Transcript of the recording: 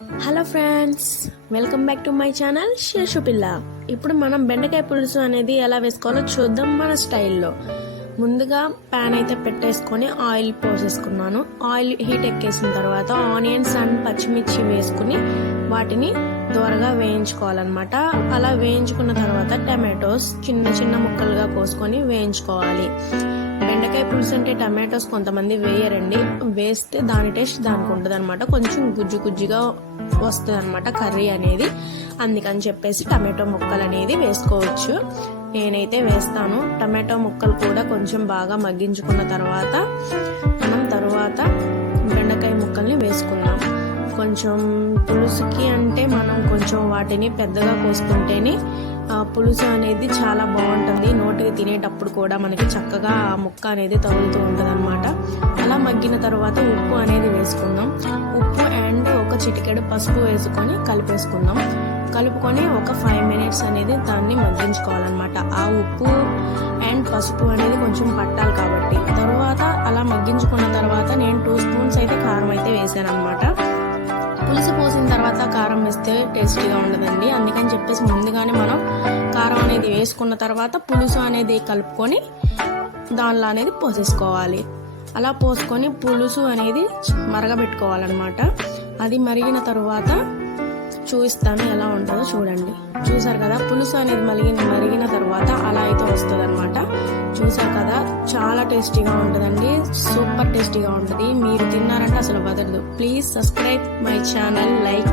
Hello friends welcome back to my channel Seshu Pilla. ఇప్పుడు మనం బెండకాయ పులుసు అనేది ఎలా వేసుకోవాలో చూద్దాం మన స్టైల్లో. ముందుగా ప్యాన్ అయితే పెట్టేసుకొని ఆయిల్ పోసేసుకున్నాను. ఆయిల్ హీట్ ఎక్కేసిన తర్వాత ఆనియన్స్ అండ్ పచ్చిమిర్చి వేసుకుని వాటిని దోరగా వేయించుకోవాలన్నమాట. అలా వేయించుకున్న తర్వాత టమాటోస్ చిన్న చిన్న ముక్కలుగా కోసుకొని వేయించుకోవాలి. బెండకాయ పులుసు అంటే టమాటోస్ కొంతమంది వేయరండి. వేస్తే దాని టేస్ట్ దానికి ఉంటుంది అనమాట కొంచెం గుజ్జు గుజ్జుగా వస్తుంది అనమాట కర్రీ అనేది. అందుకని చెప్పేసి టమాటో ముక్కలు అనేది వేసుకోవచ్చు. నేనైతే వేస్తాను. టమాటో ముక్కలు కూడా కొంచెం బాగా మగ్గించుకున్న తర్వాత మనం తర్వాత బెండకాయ ముక్కల్ని వేసుకుందాం. కొంచెం పులుసుకి అంటే మనం కొంచెం వాటిని పెద్దగా కోసుకుంటేనే ఆ పులుసు అనేది చాలా బాగుంటుంది. నోటికి తినేటప్పుడు కూడా మనకి చక్కగా ఆ ముక్క అనేది తగులుతూ ఉంటుంది అనమాట అలా మగ్గిన తర్వాత ఉప్పు అనేది వేసుకుందాం. ఉప్పు అండ్ ఒక చిటికెడు పసుపు వేసుకొని కలిపేసుకుందాం. కలుపుకొని ఒక ఫైవ్ మినిట్స్ అనేది దాన్ని మగ్గించుకోవాలన్నమాట. ఆ ఉప్పు అండ్ పసుపు అనేది కొంచెం పట్టాలి కాబట్టి. తర్వాత అలా మగ్గించుకున్న తర్వాత నేను టూ స్పూన్స్ అయితే కారం అయితే వేసాను అనమాట పులుసు పోసిన తర్వాత కారం వేస్తే టేస్టీగా ఉండదండి. అందుకని చెప్పేసి ముందుగానే మనం కారం అనేది వేసుకున్న తర్వాత పులుసు అనేది కలుపుకొని దానిలో అనేది పోసేసుకోవాలి. అలా పోసుకొని పులుసు అనేది మరగబెట్టుకోవాలన్నమాట. అది మరిగిన తర్వాత చూపిస్తాను ఎలా ఉంటుందో చూడండి. చూసారు కదా పులుసు అనేది మలిగిన మరిగిన తర్వాత అలా అయితే వస్తుంది అనమాట చూసారు కదా చాలా టేస్టీగా ఉంటుందండి. సూపర్ టేస్టీగా ఉంటుంది. మీరు తిన్నారంటే అసలు వదలదు. Please subscribe my channel like